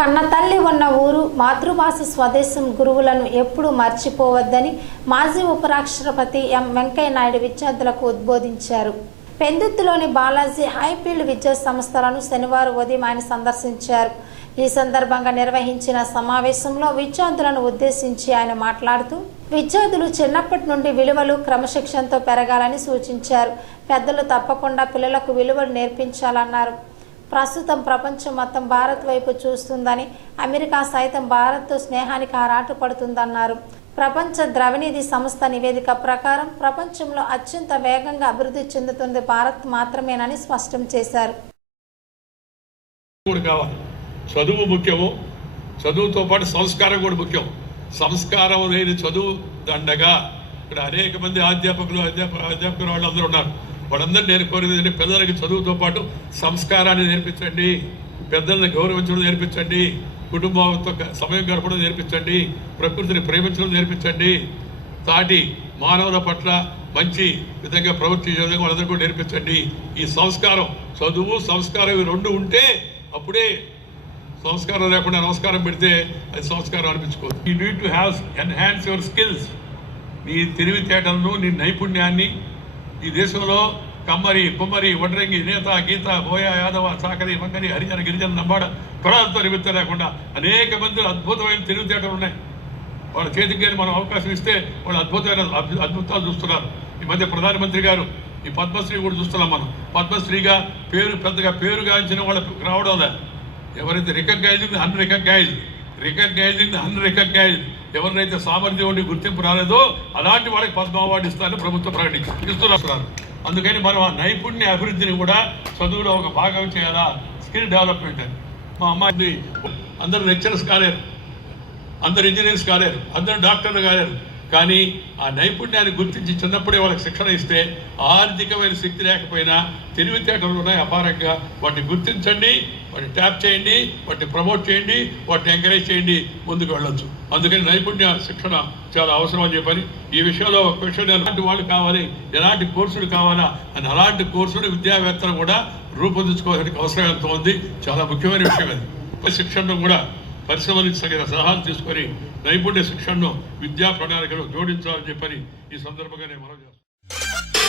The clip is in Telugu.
కన్న తల్లి ఉన్న ఊరు మాతృభాష స్వదేశం గురువులను ఎప్పుడూ మర్చిపోవద్దని మాజీ ఉపరాష్ట్రపతి ఎం వెంకయ్య నాయుడు విద్యార్థులకు ఉద్బోధించారు. పెందుర్తిలోని బాలాజీ హైఫీల్డ్ విద్యా సంస్థలను శనివారం ఉదయం ఆయన సందర్శించారు. ఈ సందర్భంగా నిర్వహించిన సమావేశంలో విద్యార్థులను ఉద్దేశించి ఆయన మాట్లాడుతూ విద్యార్థులు చిన్నప్పటి నుండి విలువలు క్రమశిక్షణతో పెరగాలని సూచించారు. పెద్దలు తప్పకుండా పిల్లలకు విలువలు నేర్పించాలన్నారు. ప్రస్తుతం ప్రపంచం మొత్తం భారత్ వైపు చూస్తుందని, అమెరికా సైతం భారత్తో స్నేహానికి ఆరాటపడుతుందన్నారు. ప్రపంచ ద్రవనిధి సంస్థ నివేదిక ప్రకారం ప్రపంచంలో అత్యంత వేగంగా అభివృద్ధి చెందుతుంది భారత్ మాత్రమేనని స్పష్టం చేశారు. చదువు ముఖ్యము, చదువుతో పాటు సంస్కారం కూడా ముఖ్యం. సంస్కారం లేని చదువు దండగా. ఇక్కడ అనేక మంది అధ్యాపకులు వాళ్ళు అందరూ ఉన్నారు. వాళ్ళందరూ నేను కోరేది పిల్లలకి చదువుతో పాటు సంస్కారాన్ని నేర్పించండి, పెద్దల్ని గౌరవించడం నేర్పించండి, కుటుంబంతో సమయం గడపడం నేర్పించండి, ప్రకృతిని ప్రేమించడం నేర్పించండి, తాటి మానవుల పట్ల మంచి విధంగా ప్రవర్తించే వాళ్ళందరూ కూడా నేర్పించండి. ఈ సంస్కారం, చదువు సంస్కారం ఇవి రెండు ఉంటే అప్పుడే సంస్కారం. లేకుండా నమస్కారం పెడితే అది సంస్కారం అనిపించుకోదు. You need to have enhance your skills. నీ తెలివితేటలను, నీ నైపుణ్యాన్ని ఈ దేశంలో కమ్మరి, కుమ్మరి, వడ్రంగి, నేత, గీత, బోయ, యాదవ, చాకరి, మంగరి, హరిజన, గిరిజన, నంబాడ కులాలతో నిమిత్తం లేకుండా అనేక మంది అద్భుతమైన తెలివితేటలు ఉన్నాయి. వాళ్ళ చేతికి మనం అవకాశం ఇస్తే వాళ్ళు అద్భుతాలు చూస్తున్నారు. ఈ మధ్య ప్రధానమంత్రి గారు ఈ పద్మశ్రీ కూడా చూస్తున్నాం మనం. పద్మశ్రీగా పెద్దగా పేరుగాంచిన వాళ్ళకి రావడం లేదు. ఎవరైతే రికగ్నైజింగ్ అన్రికగ్నైజ్డ్ ఎవరినైతే సామర్థ్యం ఉండి గుర్తింపు రాలేదో అలాంటి వాళ్ళకి పద్మ అవార్డు ఇస్తారని ప్రభుత్వం ప్రకటిస్తున్నారు. అందుకని మనం ఆ నైపుణ్య అభివృద్ధిని కూడా చదువులో ఒక భాగం చేయాలా. స్కిల్ డెవలప్మెంట్ అని. మా అమ్మాయి అందరూ లెక్చరర్స్ కాలేరు, అందరు ఇంజనీర్స్ కాలేరు, అందరూ డాక్టర్లు కాలేరు. కానీ ఆ నైపుణ్యాన్ని గుర్తించి చిన్నప్పుడే వాళ్ళకి శిక్షణ ఇస్తే ఆర్థికమైన శక్తి లేకపోయినా తెలివితేటలు ఉన్నాయి అపారంగా. వాటిని గుర్తించండి, వాటిని ట్యాప్ చేయండి, వాటిని ప్రమోట్ చేయండి, వాటిని ఎంకరేజ్ చేయండి, ముందుకు వెళ్ళొచ్చు. అందుకని నైపుణ్య శిక్షణ చాలా అవసరం అని చెప్పని ఈ విషయంలో ఒక విషయం ఎలాంటి వాళ్ళు కావాలి, ఎలాంటి కోర్సులు కావాలా అని అలాంటి కోర్సులు విద్యావేత్తలు కూడా రూపొందించుకోవడానికి అవసరం ఎంత ఉంది. చాలా ముఖ్యమైన విషయం అది. శిక్షణను కూడా పరిశ్రమలకు తగిన సలహాలు తీసుకొని నైపుణ్య శిక్షణను విద్యా ప్రణాళికలో జోడించాలని చెప్పని ఈ సందర్భంగా నేను మనవి చేస్తాను.